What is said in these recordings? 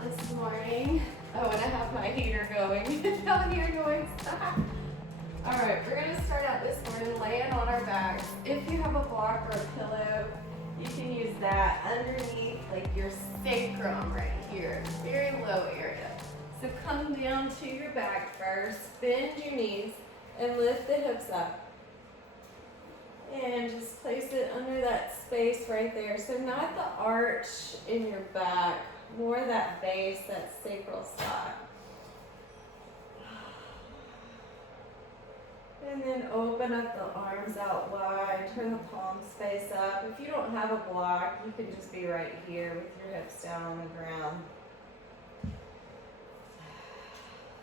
workout this morning. Oh, and I have my heater going. Y'all hear noise? Alright, we're going to start out this morning laying on our backs. If you have a block or a pillow, you can use that underneath like your sacrum right here, very low area. So come down to your back first, bend your knees, and lift the hips up. And just place it under that space right there. So not the arch in your back, more that base, that sacral spot. And then open up the arms out wide, turn the palms face up. If you don't have a block, you can just be right here with your hips down on the ground.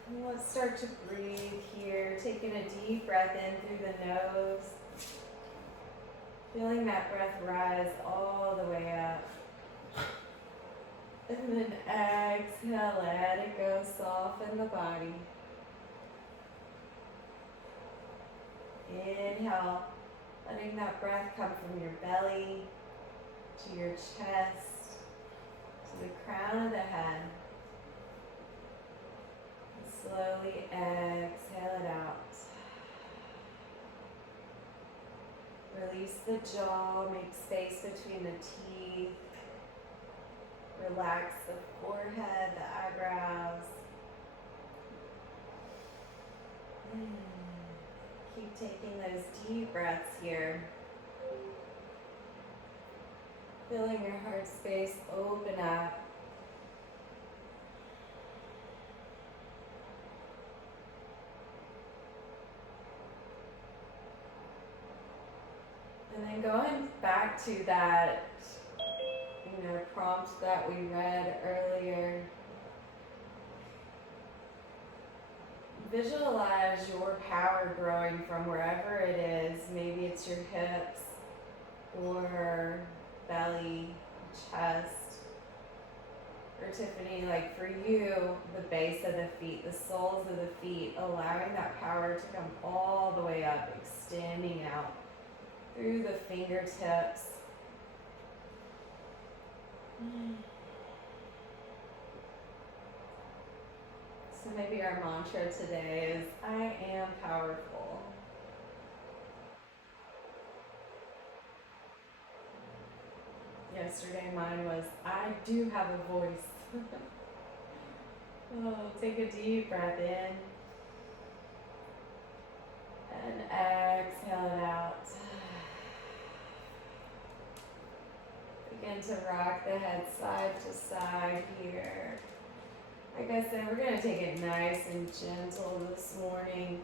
And let's start to breathe here, taking a deep breath in through the nose. Feeling that breath rise all the way up. And then exhale, let it go, soften the body. Inhale, letting that breath come from your belly to your chest, to the crown of the head. And slowly exhale it out. Release the jaw, make space between the teeth. Relax the forehead, the eyebrows. Keep taking those deep breaths here. Feeling your heart space open up. And then going back to that, prompt that we read earlier. Visualize your power growing from wherever it is. Maybe it's your hips or belly, chest. Or Tiffany, like for you, the base of the feet, the soles of the feet, allowing that power to come all the way up, extending out through the fingertips. So maybe our mantra today is, I am powerful. Yesterday mine was, I do have a voice. Oh, take a deep breath in. And exhale it out. Begin to rock the head side to side here. Like I said, we're going to take it nice and gentle this morning.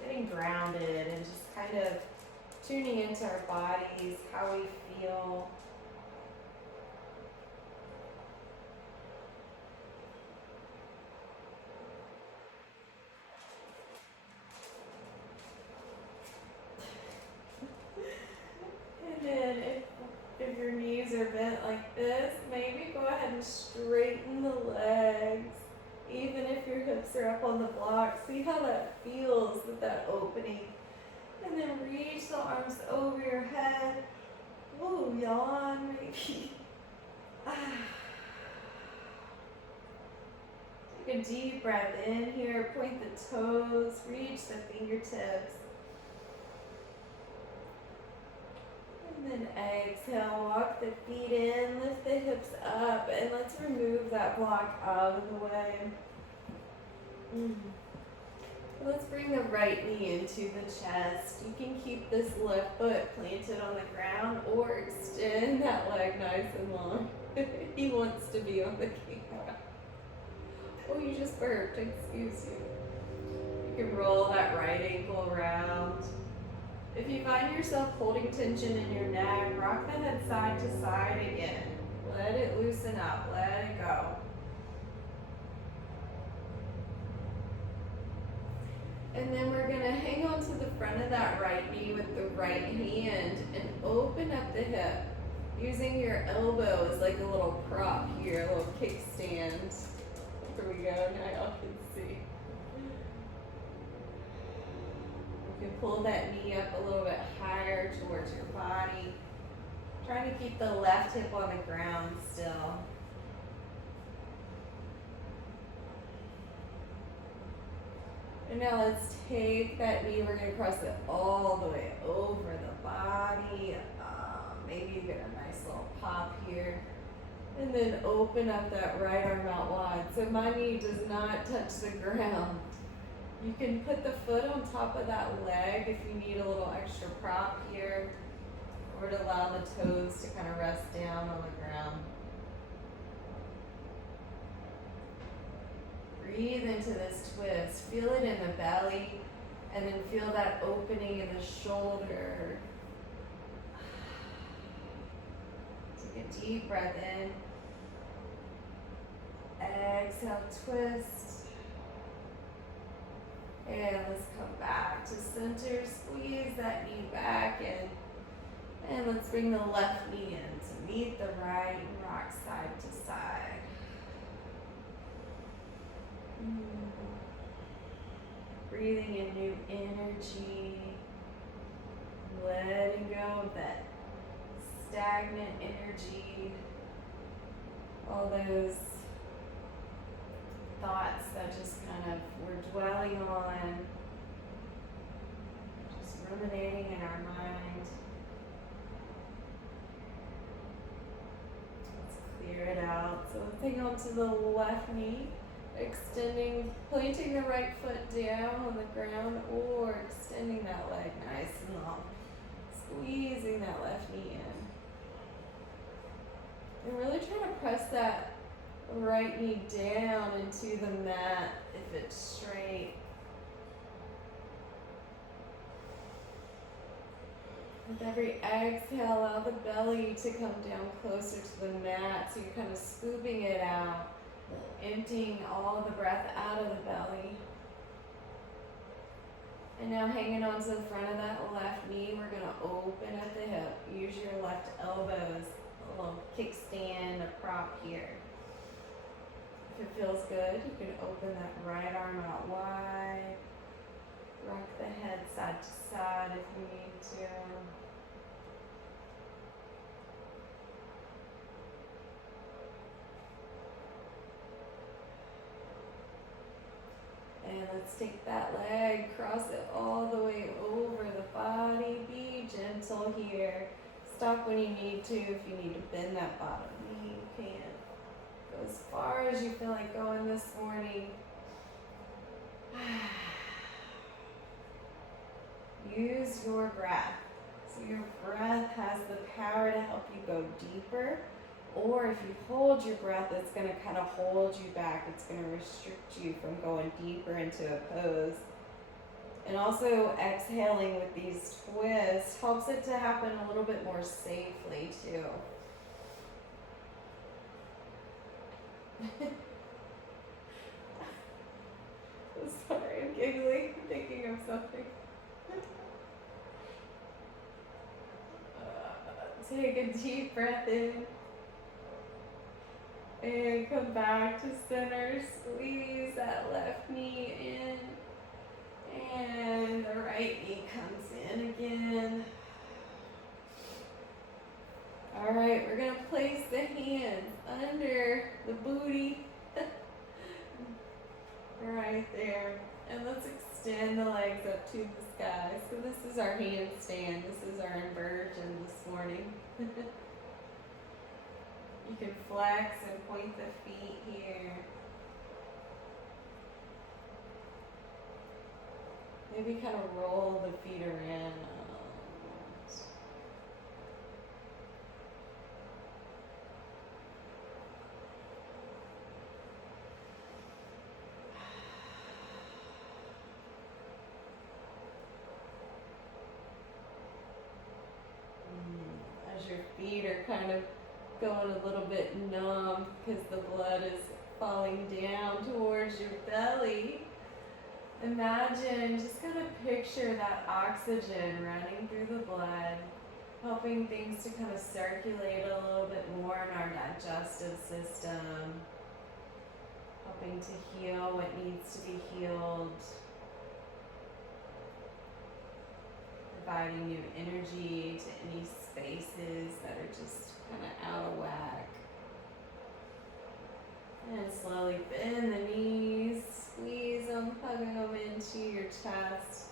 Getting grounded and just kind of tuning into our bodies, how we feel. And then if your knees are bent like this, maybe go ahead and straighten the legs. Even if your hips are up on the block, see how that feels with that opening. And then reach the arms over your head. Ooh, yawn maybe. Take a deep breath in here, point the toes, reach the fingertips. And then exhale, walk the feet in, lift the hips up, and let's remove that block out of the way. Let's bring the right knee into the chest. You can keep this left foot planted on the ground or extend that leg nice and long. He wants to be on the camera. Oh, you just burped, excuse you. You can roll that right ankle around. If you find yourself holding tension in your neck, rock the head side to side again. Let it loosen up, let it go. And then we're gonna hang on to the front of that right knee with the right hand and open up the hip. Using your elbow as like a little prop here, a little kickstand. Here we go, now y'all can see. You can pull that knee up a little bit higher towards your body. Trying to keep the left hip on the ground still. And now let's take that knee, we're gonna cross it all the way over the body. Maybe you get a nice little pop here. And then open up that right arm out wide. So my knee does not touch the ground. You can put the foot on top of that leg if you need a little extra prop here, or to allow the toes to kind of rest down on the ground. Breathe into this twist. Feel it in the belly, and then feel that opening in the shoulder. Take a deep breath in. Exhale, twist. And let's come back to center. Squeeze that knee back in. And let's bring the left knee in to meet the right and rock side to side. Breathing in new energy. Letting go of that stagnant energy. All those thoughts that just kind of we're dwelling on, just ruminating in our mind. Let's clear it out. So let's hang on to the left knee, extending, planting the right foot down on the ground, or extending that leg nice and long, squeezing that left knee in. And really try to press that right knee down into the mat if it's straight. With every exhale, allow the belly to come down closer to the mat, so you're kind of scooping it out, emptying all the breath out of the belly. And now hanging on to the front of that left knee, we're going to open at the hip. Use your left elbows, a little kickstand, a prop here. If it feels good, you can open that right arm out wide. Rock the head side to side if you need to. And let's take that leg, cross it all the way over the body. Be gentle here. Stop when you need to. If you need to bend that bottom knee, you can. Go as far as you feel like going this morning. Use your breath. So your breath has the power to help you go deeper. Or if you hold your breath, it's going to kind of hold you back. It's going to restrict you from going deeper into a pose. And also exhaling with these twists helps it to happen a little bit more safely too. Sorry, I'm giggling, thinking of something. Take a deep breath in. And come back to center. Squeeze that left knee in. And the right knee comes in again. Alright, we're going to place the hands under the booty. Right there. And let's extend the legs up to the sky. So this is our handstand. This is our inversion this morning. You can flex and point the feet here. Maybe kind of roll the feet around. As your feet are kind of going a little bit numb because the blood is falling down towards your belly. Imagine, just kind of picture that oxygen running through the blood, helping things to kind of circulate a little bit more in our digestive system, helping to heal what needs to be healed, providing new energy to any spaces that are just kind of out of whack. And slowly bend the knees. Squeeze them, hugging them into your chest.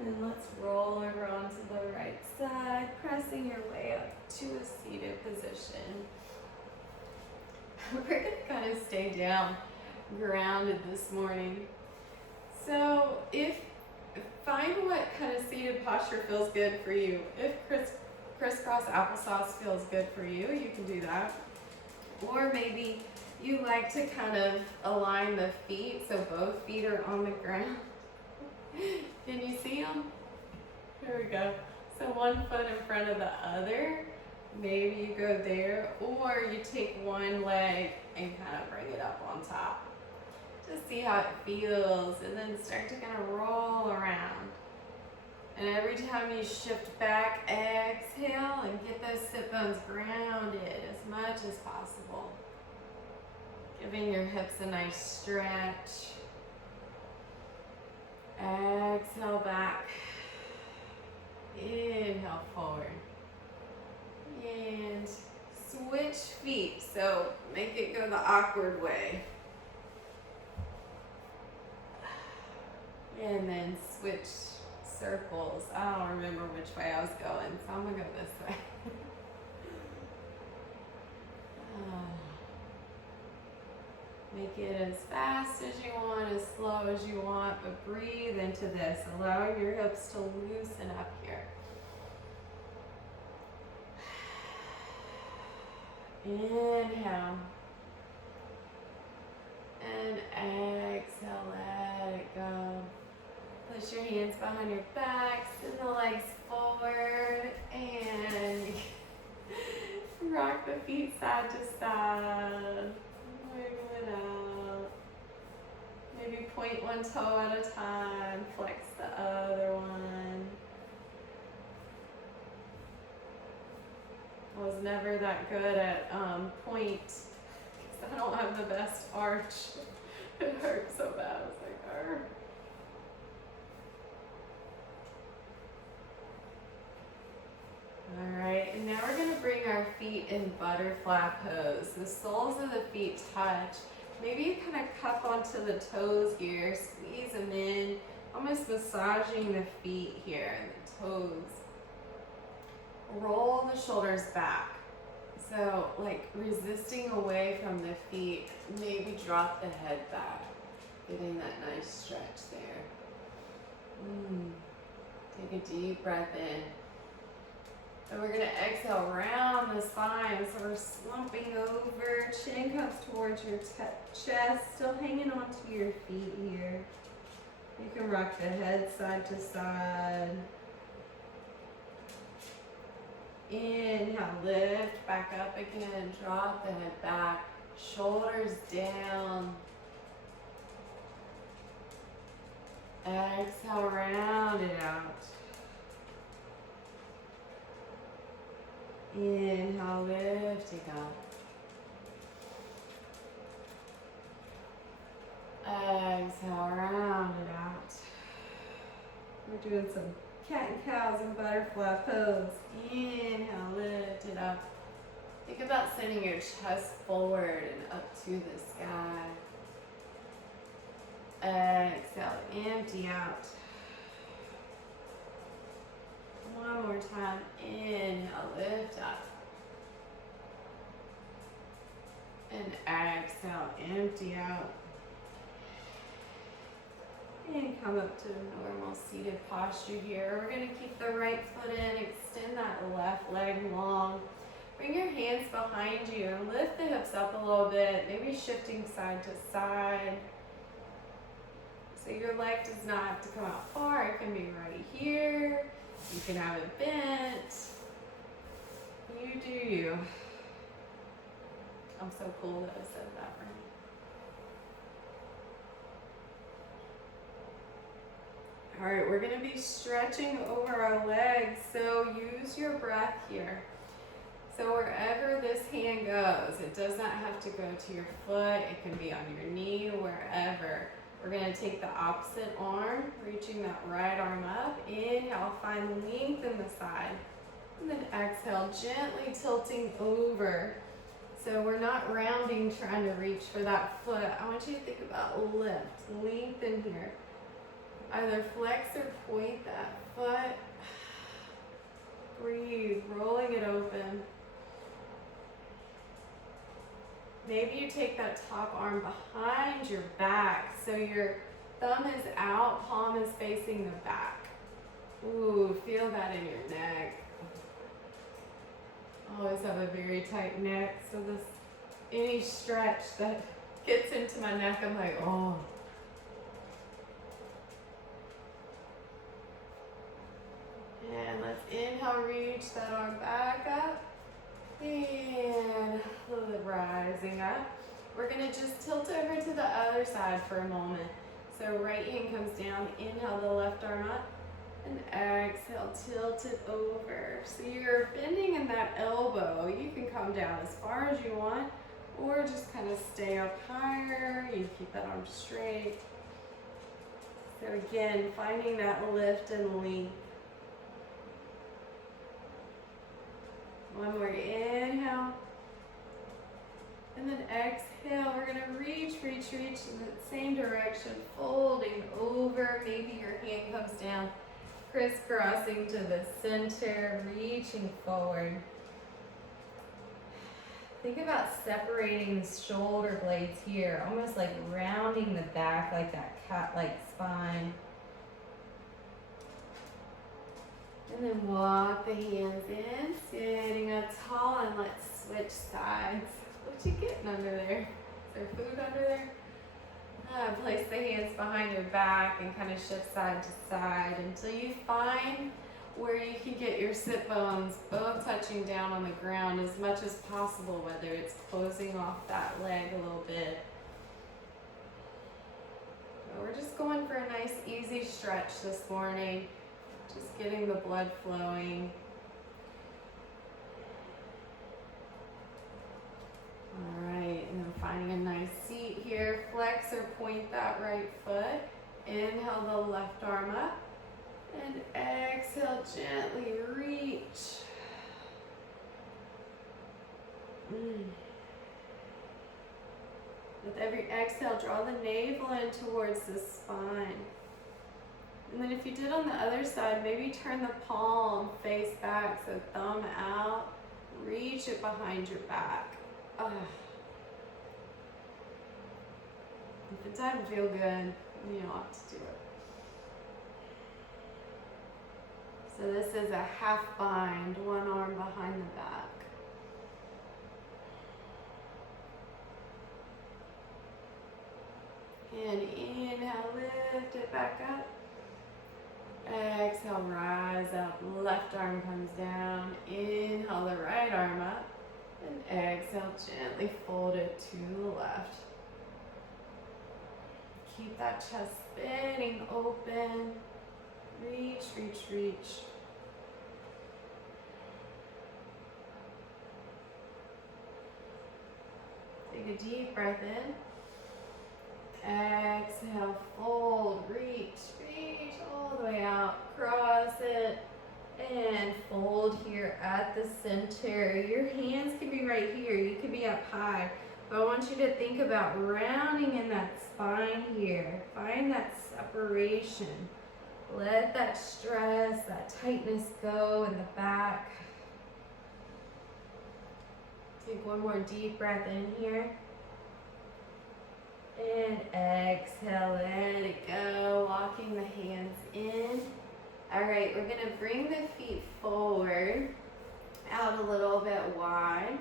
And let's roll over onto the right side, pressing your way up to a seated position. We're gonna kind of stay down, grounded this morning. So find what kind of seated posture feels good for you. If crisscross applesauce feels good for you, you can do that. Or maybe you like to kind of align the feet so both feet are on the ground. Can you see them? Here we go. So one foot in front of the other. Maybe you go there, or you take one leg and kind of bring it up on top. Just see how it feels, and then start to kind of roll around. And every time you shift back, exhale and get those sit bones grounded as much as possible. Giving your hips a nice stretch. Exhale back. Inhale forward. And switch feet. So make it go the awkward way. And then switch circles. I don't remember which way I was going, so I'm gonna go this way. Make it as fast as you want, as slow as you want, but breathe into this, allowing your hips to loosen up here. Inhale. And exhale, let it go. Push your hands behind your back, send the legs forward, and rock the feet side to side. Wiggle it out. Maybe point one toe at a time, flex the other one. I was never that good at point, because I don't have the best arch. It hurt so bad. I was like, argh. All right, and now we're gonna bring our feet in butterfly pose. The soles of the feet touch. Maybe you kind of cup onto the toes here, squeeze them in, almost massaging the feet here and the toes. Roll the shoulders back. So like resisting away from the feet, maybe drop the head back, getting that nice stretch there. Take a deep breath in. And we're gonna exhale round the spine. So we're slumping over, chin comes towards your chest, still hanging onto your feet here. You can rock the head side to side. Inhale, lift back up again, drop the head back, shoulders down. Exhale, round it out. Inhale, lift it up. Exhale, round it out. We're doing some cat and cows and butterfly pose. Inhale, lift it up. Think about sending your chest forward and up to the sky. Exhale, empty out. One more time. Inhale, lift up. And exhale, empty out. And come up to a normal seated posture here. We're going to keep the right foot in, extend that left leg long. Bring your hands behind you and lift the hips up a little bit, maybe shifting side to side. So your leg does not have to come out far. It can be right here. You can have it bent. You do you. I'm so cool that I said that right. All right, we're gonna be stretching over our legs, so use your breath here. So wherever this hand goes, it does not have to go to your foot, it can be on your knee, wherever. We're gonna take the opposite arm, reaching that right arm up. Inhale, find length in the side. And then exhale, gently tilting over. So we're not rounding, trying to reach for that foot. I want you to think about lift, lengthen here. Either flex or point that foot. Breathe, rolling it open. Maybe you take that top arm behind your back so your thumb is out, palm is facing the back. Ooh, feel that in your neck. Always have a very tight neck, so this any stretch that gets into my neck, I'm like, oh. And let's inhale, reach that arm back up. And a little bit rising up. We're gonna just tilt over to the other side for a moment. So right hand comes down, inhale the left arm up, and exhale, tilt it over. So you're bending in that elbow. You can come down as far as you want, or just kind of stay up higher. You keep that arm straight. So again, finding that lift and length. One more inhale. And then exhale, we're gonna reach in the same direction, folding over. Maybe your hand comes down, crisscrossing to the center, reaching forward. Think about separating the shoulder blades here, almost like rounding the back like that cat-like spine. And then walk the hands in, sitting up tall, and let's switch sides. What you getting under there? Is there food under there? Place the hands behind your back and kind of shift side to side until you find where you can get your sit bones both touching down on the ground as much as possible, whether it's closing off that leg a little bit. But we're just going for a nice easy stretch this morning. Just getting the blood flowing. All right, and then finding a nice seat here. Flex or point that right foot. Inhale the left arm up. And exhale, gently reach. With every exhale, draw the navel in towards the spine. And then if you did on the other side, maybe turn the palm face back, so thumb out, reach it behind your back. If it doesn't feel good, you don't have to do it. So this is a half bind, one arm behind the back. And inhale, lift it back up. Exhale, rise up, left arm comes down. Inhale the right arm up. And exhale, gently fold it to the left. Keep that chest spinning open. Reach, reach, reach. Take a deep breath in. Exhale, fold, reach, reach all the way out, cross it, and fold here at the center. Your hands can be right here, you could be up high, but I want you to think about rounding in that spine here. Find that separation. Let that stress, that tightness go in the back. Take one more deep breath in here. And exhale, let it go, walking the hands in. All right, we're gonna bring the feet forward, out a little bit wide.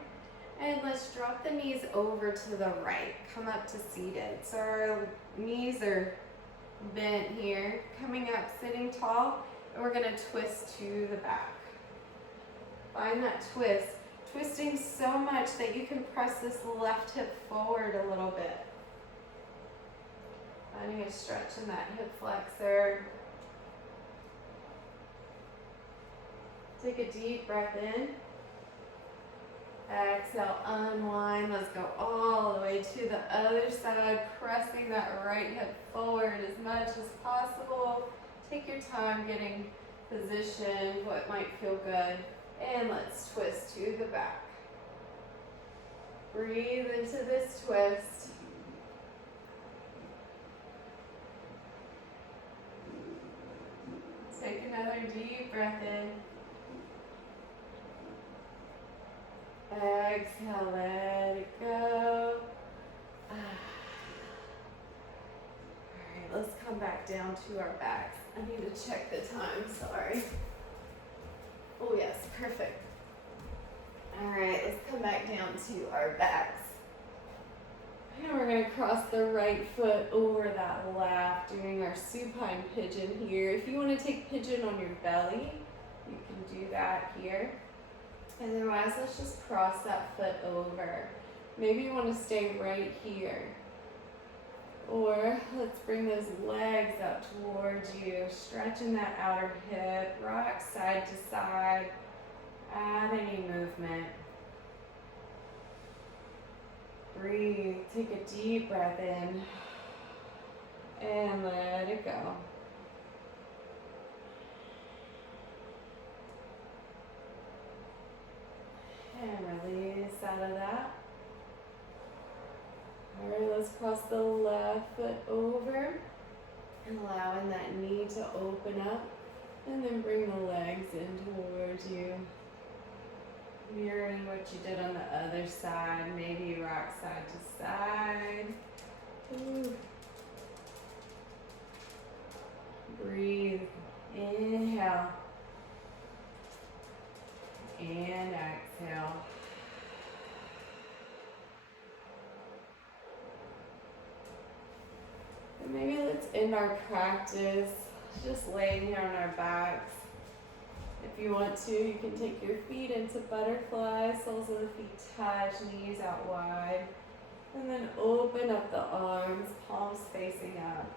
And let's drop the knees over to the right, come up to seated. So our knees are bent here, coming up, sitting tall, and we're gonna twist to the back. Find that twist, twisting so much that you can press this left hip forward a little bit. Finding a stretch in that hip flexor. Take a deep breath in. Exhale, unwind. Let's go all the way to the other side, pressing that right hip forward as much as possible. Take your time getting positioned, what might feel good. And let's twist to the back. Breathe into this twist. Take another deep breath in. Exhale, let it go. Alright, let's come back down to our backs. I need to check the time, sorry. Oh yes, perfect. Alright, let's come back down to our backs. And we're going to cross the right foot over that left, doing our supine pigeon here. If you want to take pigeon on your belly, you can do that here. Otherwise, let's just cross that foot over. Maybe you want to stay right here. Or let's bring those legs up towards you, stretching that outer hip, rock side to side. Add any movement. Breathe, take a deep breath in, and let it go. And release out of that. Alright, let's cross the left foot over, allowing that knee to open up, and then bring the legs in towards you. Mirroring what you did on the other side, maybe rock side to side. Ooh. Breathe, inhale, and exhale. And maybe let's end our practice just laying here on our backs. If you want to, you can take your feet into butterfly, soles of the feet touch, knees out wide, and then open up the arms, palms facing up.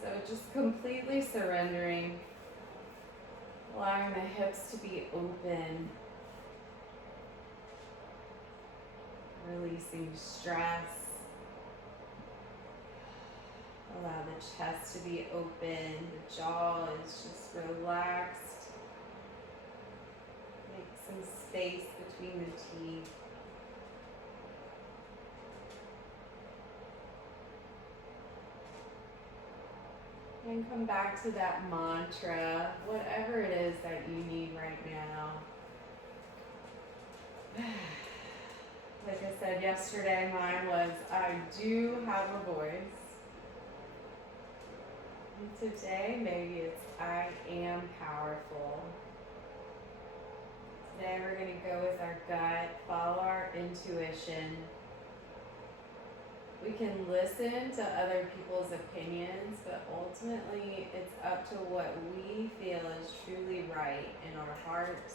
So just completely surrendering, allowing the hips to be open, releasing stress. Allow the chest to be open, the jaw is just relaxed. Make some space between the teeth. And come back to that mantra, whatever it is that you need right now. Like I said yesterday, mine was, I do have a voice. And today, maybe it's, I am powerful. Today we're going to go with our gut, follow our intuition. We can listen to other people's opinions, but ultimately it's up to what we feel is truly right in our hearts.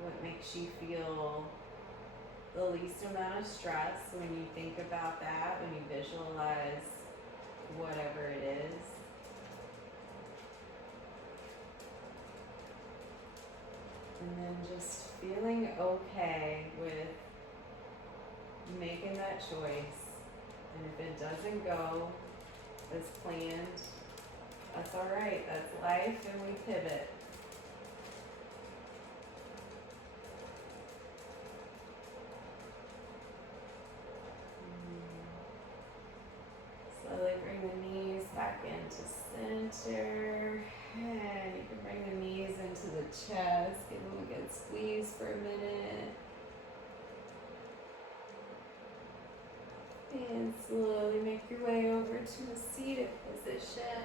What makes you feel the least amount of stress when you think about that, when you visualize whatever it is. And then just feeling okay with making that choice. And if it doesn't go as planned, that's all right. That's life, and we pivot. Slowly bring the knees back into center. And you can bring the knees into the chest. Give them a good squeeze for a minute. And slowly make your way over to a seated position.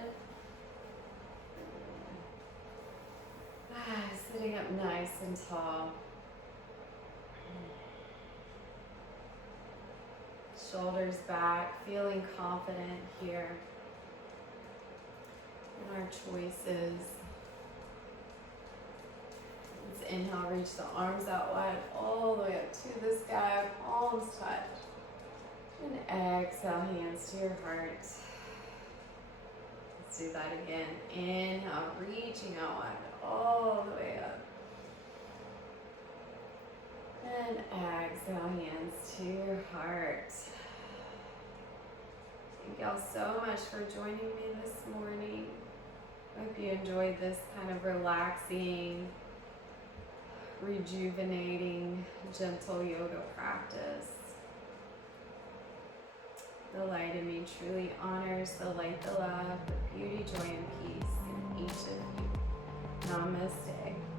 Sitting up nice and tall. Shoulders back, feeling confident here in our choices. Let's inhale, reach the arms out wide, all the way up to the sky, palms touch. And exhale, hands to your heart. Let's do that again. Inhale, reaching out wide, all the way up. And exhale, hands to your heart. Thank y'all so much for joining me this morning. I hope you enjoyed this kind of relaxing, rejuvenating, gentle yoga practice. The light in me truly honors the light, the love, the beauty, joy, and peace in each of you. Namaste.